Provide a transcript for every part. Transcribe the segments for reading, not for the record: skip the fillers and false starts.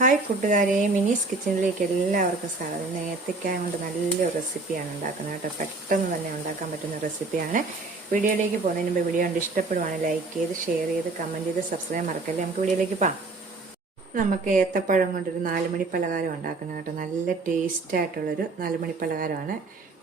Hi കൂട്ടുകാരെ, മിനീസ് കിച്ചണിലേക്ക് എല്ലാവർക്കും സ്വാഗതം. നേരത്തേക്കാൻ കൊണ്ട് നല്ലൊരു റെസിപ്പിയാണ് ഉണ്ടാക്കുന്നത് കേട്ടോ. പെട്ടെന്ന് തന്നെ ഉണ്ടാക്കാൻ പറ്റുന്ന റെസിപ്പിയാണ്. വീഡിയോയിലേക്ക് പോകുന്നതിന് മുമ്പ് വീഡിയോ കണ്ട് ഇഷ്ടപ്പെടുവാണെങ്കിൽ ലൈക്ക് ചെയ്ത്, ഷെയർ ചെയ്ത്, കമൻറ്റ് ചെയ്ത്, സബ്സ്ക്രൈബ് മറക്കല്ലേ. നമുക്ക് വീഡിയോയിലേക്ക് പോകാം. നമുക്ക് ഏത്തപ്പഴം കൊണ്ടൊരു 4 മണി പലഹാരം ഉണ്ടാക്കുന്നത് കേട്ടോ. നല്ല ടേസ്റ്റ് ആയിട്ടുള്ളൊരു 4 മണി പലഹാരമാണ്.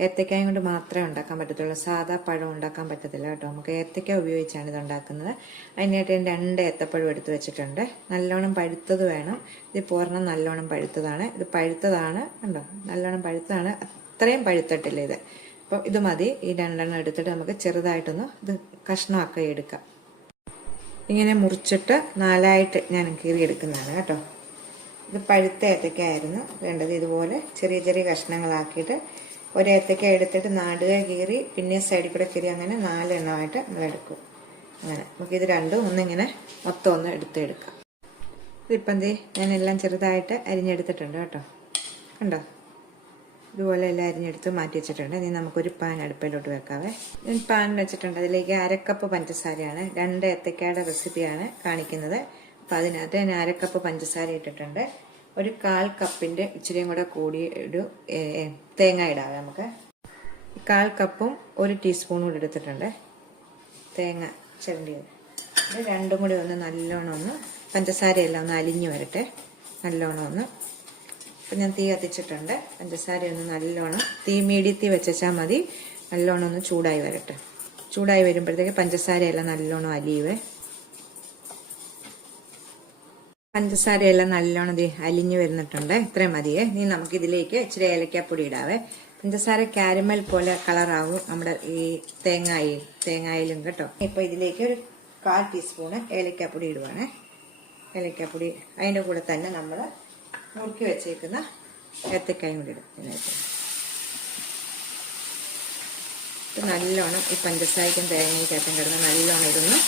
ഏത്തക്കായും കൊണ്ട് മാത്രമേ ഉണ്ടാക്കാൻ പറ്റത്തുള്ളൂ, സാധാ പഴം ഉണ്ടാക്കാൻ പറ്റത്തില്ല കേട്ടോ. നമുക്ക് ഏത്തക്ക ഉപയോഗിച്ചാണ് ഇത് ഉണ്ടാക്കുന്നത്. അതിനായിട്ട് ഞാൻ 2 ഏത്തപ്പഴം എടുത്ത് വെച്ചിട്ടുണ്ട്. നല്ലോണം പഴുത്തത് വേണം. ഇത് പൂർണ്ണം നല്ലോണം പഴുത്തതാണ്. ഇത് പഴുത്തതാണ് കണ്ടോ, നല്ലോണം പഴുത്തതാണ്. അത്രയും പഴുത്തിട്ടില്ല ഇത്. അപ്പോൾ ഇത് മതി. ഈ 2 എണ്ണം എടുത്തിട്ട് നമുക്ക് ചെറുതായിട്ടൊന്ന് ഇത് കഷ്ണമാക്കി എടുക്കാം. ഇങ്ങനെ മുറിച്ചിട്ട് 4ആയിട്ട് ഞാൻ കീറിയെടുക്കുന്നതാണ് കേട്ടോ. ഇത് പഴുത്ത ഏത്തക്കായിരുന്നു വേണ്ടത്. ഇതുപോലെ ചെറിയ ചെറിയ കഷ്ണങ്ങളാക്കിയിട്ട് ഒരു ഏത്തക്ക എടുത്തിട്ട് നാടുക കീറി, പിന്നെ സൈഡിൽ കൂടെ കീറി, അങ്ങനെ 4 എണ്ണമായിട്ട് നമ്മൾ എടുക്കും. അങ്ങനെ നമുക്കിത് രണ്ടും ഒന്നിങ്ങനെ മൊത്തം ഒന്ന് എടുത്തെടുക്കാം. ഇതിപ്പം ഞാൻ എല്ലാം ചെറുതായിട്ട് അരിഞ്ഞെടുത്തിട്ടുണ്ട് കേട്ടോ. കണ്ടോ, ഇതുപോലെ എല്ലാം അരിഞ്ഞെടുത്ത് മാറ്റി വെച്ചിട്ടുണ്ട്. ഇനി നമുക്കൊരു പാൻ അടുപ്പിലോട്ട് വെക്കാവേ. ഞാൻ പാൻ വെച്ചിട്ടുണ്ട്. അതിലേക്ക് 1/2 കപ്പ് പഞ്ചസാരയാണ്. 2 ഏത്തക്കയുടെ റെസിപ്പിയാണ് കാണിക്കുന്നത്. അപ്പം അതിനകത്ത് ഞാൻ 1/2 കപ്പ് പഞ്ചസാര ഇട്ടിട്ടുണ്ട്. ഒരു 1/4 കപ്പിൻ്റെ ഇച്ചിരിയും കൂടെ കൂടി ഒരു തേങ്ങ ഇടാവേ നമുക്ക്. 1/4 കപ്പും 1 ടീസ്പൂണും കൂടി എടുത്തിട്ടുണ്ട് തേങ്ങ ചിരണ്ടിയത്. ഇത് രണ്ടും കൂടി ഒന്ന് നല്ലോണം ഒന്ന് പഞ്ചസാരയെല്ലാം ഒന്ന് അലിഞ്ഞു വരട്ടെ. നല്ലോണം ഒന്ന്. അപ്പം ഞാൻ തീ കത്തിച്ചിട്ടുണ്ട്. പഞ്ചസാര ഒന്ന് നല്ലോണം മീഡിയത്തിൽ വെച്ചാൽ മതി. നല്ലോണം ഒന്ന് ചൂടായി വരട്ടെ. ചൂടായി വരുമ്പോഴത്തേക്ക് പഞ്ചസാരയെല്ലാം നല്ലോണം അലിയുവേ. പഞ്ചസാരയെല്ലാം നല്ലോണം അലിഞ്ഞു വരുന്നിട്ടുണ്ട്. ഇത്രയും മതിയേ. ഇനി നമുക്കിതിലേക്ക് ഇച്ചിരി ഏലക്കാപ്പൊടി ഇടാവേ. പഞ്ചസാര കാരമൽ പോലെ കളറാവും നമ്മുടെ ഈ തേങ്ങായിലും കേട്ടോ. ഇപ്പോൾ ഇതിലേക്ക് ഒരു 1/4 ടീസ്പൂണ് ഏലക്കാപ്പൊടി ഇടുവാണേ. ഏലക്കാപ്പൊടി അതിൻ്റെ കൂടെ തന്നെ നമ്മൾ നുറുക്കി വെച്ചേക്കുന്ന ഏത്തക്കായും കൂടി ഇടും. ഇത് നല്ലോണം ഈ പഞ്ചസാരയ്ക്കും തേങ്ങയ്ക്കകത്തും കിടന്ന് നല്ലോണം ഇതൊന്ന്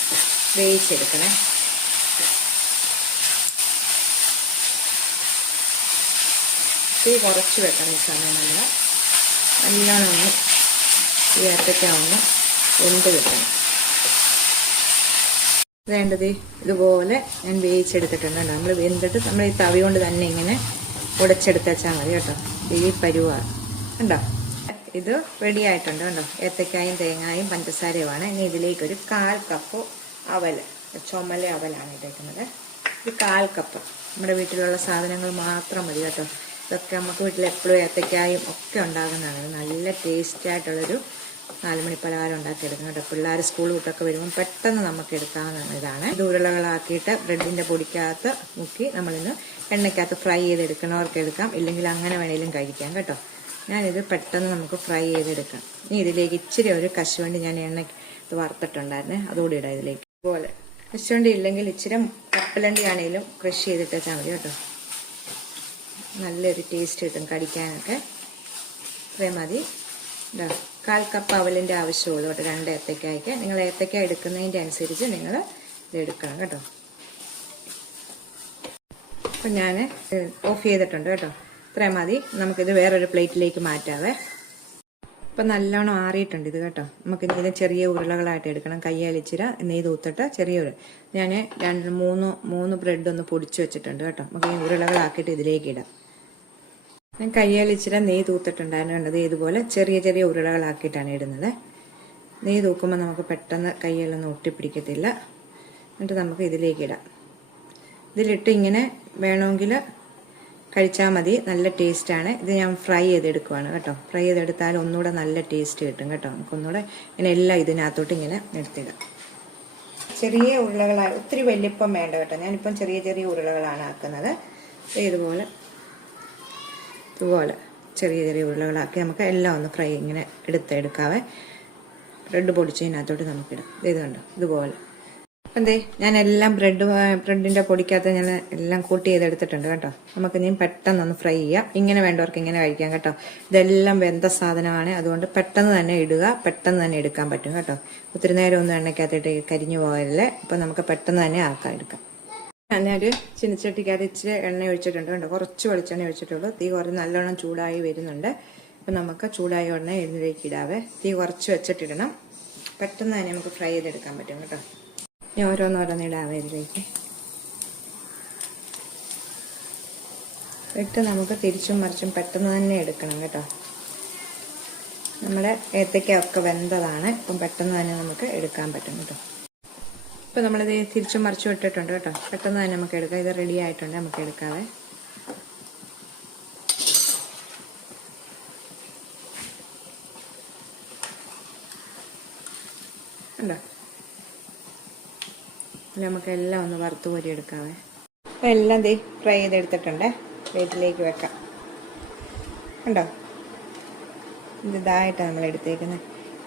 വേവിച്ചെടുക്കണേ. തീ കുറച്ച് വെക്കണം. ഈ സമയം നമ്മൾ നല്ലോണം ഒന്ന് ഈ ഏത്തക്ക ഒന്ന് വെന്ത് കിട്ടണം. വേണ്ടത് ഇതുപോലെ ഞാൻ വേവിച്ചെടുത്തിട്ടുണ്ട്. നമ്മൾ വെന്തിട്ട് നമ്മൾ ഈ തവി കൊണ്ട് തന്നെ ഇങ്ങനെ ഉടച്ചെടുത്ത് വെച്ചാൽ മതി കേട്ടോ. ഈ പരുവാണ് കണ്ടോ. ഇത് റെഡി ആയിട്ടുണ്ട് കണ്ടോ. ഏത്തക്കായും തേങ്ങായും പഞ്ചസാരയുമാണ്. ഇനി ഇതിലേക്ക് ഒരു 1/4 കപ്പ് അവൽ, ചുമല അവലാണ് ഇട്ടേക്കുന്നത്. ഒരു 1/4 കപ്പ്. നമ്മുടെ വീട്ടിലുള്ള സാധനങ്ങൾ മാത്രം മതി കേട്ടോ. ഇതൊക്കെ നമുക്ക് വീട്ടിൽ എപ്പോഴും ഏത്തക്കായും ഒക്കെ ഉണ്ടാകുന്നതാണ്. നല്ല ടേസ്റ്റ് ആയിട്ടുള്ളൊരു 4 മണി പലഹാരം ഉണ്ടാക്കിയെടുക്കണം കേട്ടോ. പിള്ളേർ സ്കൂൾ വിട്ടൊക്കെ വരുമ്പോൾ പെട്ടെന്ന് നമുക്ക് എടുക്കാവുന്ന ഇതാണ്. ഇത് ഉരുളകളാക്കിയിട്ട് ബ്രെഡിന്റെ പൊടിക്കകത്ത് മുക്കി നമ്മളിന്ന് എണ്ണയ്ക്കകത്ത് ഫ്രൈ ചെയ്തെടുക്കണവർക്ക് എടുക്കാം, ഇല്ലെങ്കിൽ അങ്ങനെ വേണേലും കഴിക്കാം കേട്ടോ. ഞാനിത് പെട്ടെന്ന് നമുക്ക് ഫ്രൈ ചെയ്തെടുക്കാം. ഇനി ഇതിലേക്ക് ഇച്ചിരി ഒരു കശുവണ്ടി ഞാൻ എണ്ണയ്ക്ക് വറുത്തിട്ടുണ്ടായിരുന്നേ, അതുകൂടി ഇടാം ഇതിലേക്ക്. ഇതുപോലെ കശുവണ്ടി ഇല്ലെങ്കിൽ ഇച്ചിരി കപ്പലണ്ടി ആണെങ്കിലും ക്രഷ് ചെയ്തിട്ട് വെച്ചാൽ മതി കേട്ടോ. നല്ലൊരു ടേസ്റ്റ് കിട്ടും കടിക്കാനൊക്കെ. ഇത്രയും മതി. 1/4 കപ്പ് അവലിൻ്റെ ആവശ്യമുള്ളൂ കേട്ടോ. 2 ഏത്തക്കായ്ക്ക്. നിങ്ങൾ ഏത്തക്ക എടുക്കുന്നതിൻ്റെ അനുസരിച്ച് നിങ്ങൾ ഇത് എടുക്കണം കേട്ടോ. അപ്പം ഞാൻ ഓഫ് ചെയ്തിട്ടുണ്ട് കേട്ടോ. ഇത്രയും മതി. നമുക്കിത് വേറൊരു പ്ലേറ്റിലേക്ക് മാറ്റാവേ. ഇപ്പം നല്ലോണം ആറിയിട്ടുണ്ട് ഇത് കേട്ടോ. നമുക്കിതിന് ചെറിയ ഉരുളകളായിട്ട് എടുക്കണം. കയ്യാലിച്ചിര നെയ്ത് ഊത്തിട്ട് ചെറിയ ഞാൻ 3 ബ്രെഡ് ഒന്ന് പൊടിച്ച് വെച്ചിട്ടുണ്ട് കേട്ടോ. നമുക്ക് ഈ ഉരുളകളാക്കിയിട്ട് ഇതിലേക്ക് ഇടാം. ഞാൻ കയ്യാൽ ഇച്ചിരി നെയ്യ് തൂത്തിട്ടുണ്ടായിരുന്നു കണ്ടത്. ഇതുപോലെ ചെറിയ ചെറിയ ഉരുളകളാക്കിയിട്ടാണ് ഇടുന്നത്. നെയ്യ് തൂക്കുമ്പോൾ നമുക്ക് പെട്ടെന്ന് കയ്യിലൊന്നും ഒട്ടിപ്പിടിക്കത്തില്ല. എന്നിട്ട് നമുക്ക് ഇതിലേക്ക് ഇടാം. ഇതിലിട്ട് ഇങ്ങനെ വേണമെങ്കിൽ കഴിച്ചാൽ മതി. നല്ല ടേസ്റ്റാണ്. ഇത് ഞാൻ ഫ്രൈ ചെയ്തെടുക്കുവാണ് കേട്ടോ. ഫ്രൈ ചെയ്തെടുത്താൽ ഒന്നുകൂടെ നല്ല ടേസ്റ്റ് കിട്ടും കേട്ടോ. നമുക്കൊന്നുകൂടെ ഇങ്ങനെ എല്ലാം ഇതിനകത്തോട്ട് ഇങ്ങനെ എടുത്തിടാം. ചെറിയ ഉരുളകളാണ്, ഒത്തിരി വലിപ്പം വേണ്ട കേട്ടോ. ഞാനിപ്പം ചെറിയ ചെറിയ ഉരുളകളാണ് ആക്കുന്നത്. ഇതുപോലെ ചെറിയ ചെറിയ ഉരുളകളാക്കി നമുക്ക് എല്ലാം ഒന്ന് ഫ്രൈ ഇങ്ങനെ എടുക്കാവേ. ബ്രെഡ് പൊടിച്ചതിനകത്തോട്ട് നമുക്കിടാം. ഇത് കണ്ടോ ഇതുപോലെ. അപ്പം ഞാൻ എല്ലാം ബ്രെഡിൻ്റെ പൊടിക്കകത്ത് ഞാൻ എല്ലാം കൂട്ടി ചെയ്തെടുത്തിട്ടുണ്ട് കേട്ടോ. നമുക്ക് ഇനി പെട്ടെന്നൊന്ന് ഫ്രൈ ചെയ്യാം. ഇങ്ങനെ വേണ്ടവർക്ക് ഇങ്ങനെ കഴിക്കാം കേട്ടോ. ഇതെല്ലാം വെന്ത സാധനമാണ്, അതുകൊണ്ട് പെട്ടെന്ന് തന്നെ ഇടുക, പെട്ടെന്ന് തന്നെ എടുക്കാൻ പറ്റും കേട്ടോ. ഒത്തിരി നേരം ഒന്നും എണ്ണയ്ക്കകത്തിട്ട് കരിഞ്ഞു പോകല്ലേ. അപ്പം നമുക്ക് പെട്ടെന്ന് തന്നെ എടുക്കാം. ഞാനൊരു ചീനച്ചട്ടിക്കകത്ത് ഇച്ചിരി എണ്ണ ഒഴിച്ചിട്ടുണ്ട് കേട്ടോ. കുറച്ച് വെളിച്ചെണ്ണ ഒഴിച്ചിട്ടുള്ളൂ. തീ കുറച്ച് നല്ലോണം ചൂടായി വരുന്നുണ്ട്. അപ്പം നമുക്ക് ചൂടായ ഉടനെ ഇതിലേക്ക് ഇടാവേ. തീ കുറച്ച് വെച്ചിട്ടിടണം. പെട്ടെന്ന് തന്നെ നമുക്ക് ഫ്രൈ ചെയ്തെടുക്കാൻ പറ്റും കേട്ടോ. ഇനി ഓരോന്നോരോന്ന് ഇടാവേ ഇതിലേക്ക്. ഇട്ട് നമുക്ക് തിരിച്ചും മറിച്ചും പെട്ടെന്ന് തന്നെ എടുക്കണം കേട്ടോ. നമ്മുടെ ഏത്തയ്ക്ക വെന്തതാണ്. ഇപ്പം പെട്ടെന്ന് തന്നെ നമുക്ക് എടുക്കാൻ പറ്റും കേട്ടോ. ഇപ്പം നമ്മളിത് തിരിച്ചും മറിച്ചും ഇട്ടിട്ടുണ്ട് കേട്ടോ. പെട്ടെന്ന് തന്നെ നമുക്ക് എടുക്കാം. ഇത് റെഡി ആയിട്ടുണ്ട്. നമുക്ക് എടുക്കാവേ. ഉണ്ടോ? നമുക്ക് എല്ലാം ഒന്ന് വറുത്ത് കോരി എടുക്കാവേ. അപ്പം എല്ലാം ഫ്രൈ ചെയ്തെടുത്തിട്ടുണ്ട്. പ്ലേറ്റിലേക്ക് വെക്കാം. ഉണ്ടോ? ഇതായിട്ടാണ് നമ്മൾ എടുത്തേക്കുന്നത്.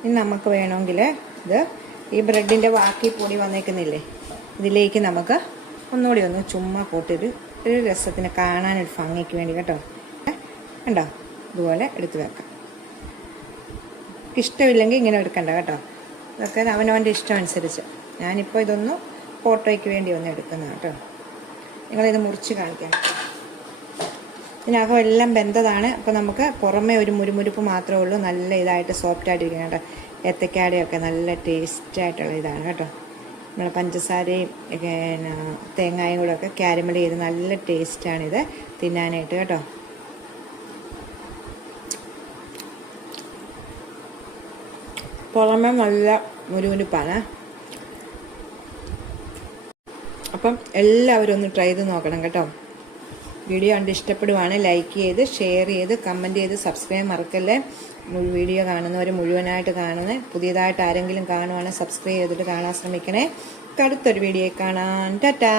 ഇനി നമുക്ക് വേണമെങ്കിൽ ഇത് ഈ ബ്രെഡിൻ്റെ ബാക്കി പൊടി വന്നേക്കുന്നില്ലേ, ഇതിലേക്ക് നമുക്ക് ഒന്നുകൂടി ഒന്ന് ചുമ്മാ കൂട്ടിയിട്ട് ഒരു രസത്തിന് കാണാനൊരു ഭംഗിക്ക് വേണ്ടി കേട്ടോ. ഉണ്ടോ? ഇതുപോലെ എടുത്ത് വെക്കാം. ഇഷ്ടമില്ലെങ്കിൽ ഇങ്ങനെ എടുക്കണ്ട കേട്ടോ. ഇതൊക്കെ അവനവൻ്റെ ഇഷ്ടം അനുസരിച്ച്. ഞാനിപ്പോൾ ഇതൊന്ന് ഫോട്ടോയ്ക്ക് വേണ്ടി ഒന്ന് എടുക്കുന്നതാണ് കേട്ടോ. നിങ്ങളിത് മുറിച്ച് കാണിക്കാം. ഇതിനകം എല്ലാം വെന്തതാണ്. അപ്പോൾ നമുക്ക് പുറമേ ഒരു മുരുമുരുപ്പ് മാത്രമേ ഉള്ളൂ. നല്ല ഇതായിട്ട് സോഫ്റ്റായിട്ടിരിക്കണം കേട്ടോ. ഏത്തക്കാടയൊക്കെ നല്ല ടേസ്റ്റായിട്ടുള്ള ഇതാണ് കേട്ടോ. നമ്മൾ പഞ്ചസാരയും തേങ്ങായും കൂടെ ഒക്കെ ക്യാരമൽ ചെയ്ത് നല്ല ടേസ്റ്റാണിത് തിന്നാനായിട്ട് കേട്ടോ. പുറമേ നല്ല മുരുമുരുപ്പാണ്. അപ്പം എല്ലാവരും ഒന്ന് ട്രൈ ചെയ്ത് നോക്കണം കേട്ടോ. വീഡിയോ കണ്ട് ഇഷ്ടപ്പെടുവാണ് ലൈക്ക് ചെയ്ത് ഷെയർ ചെയ്ത് കമൻറ്റ് ചെയ്ത് സബ്സ്ക്രൈബ് മറക്കല്ലേ. വീഡിയോ കാണുന്നവർ മുഴുവനായിട്ട് കാണുന്നത്. പുതിയതായിട്ട് ആരെങ്കിലും കാണുവാണെങ്കിൽ സബ്സ്ക്രൈബ് ചെയ്തിട്ട് കാണാൻ ശ്രമിക്കണേ. അടുത്തൊരു വീഡിയോയിൽ കാണാൻ. ടാറ്റാ.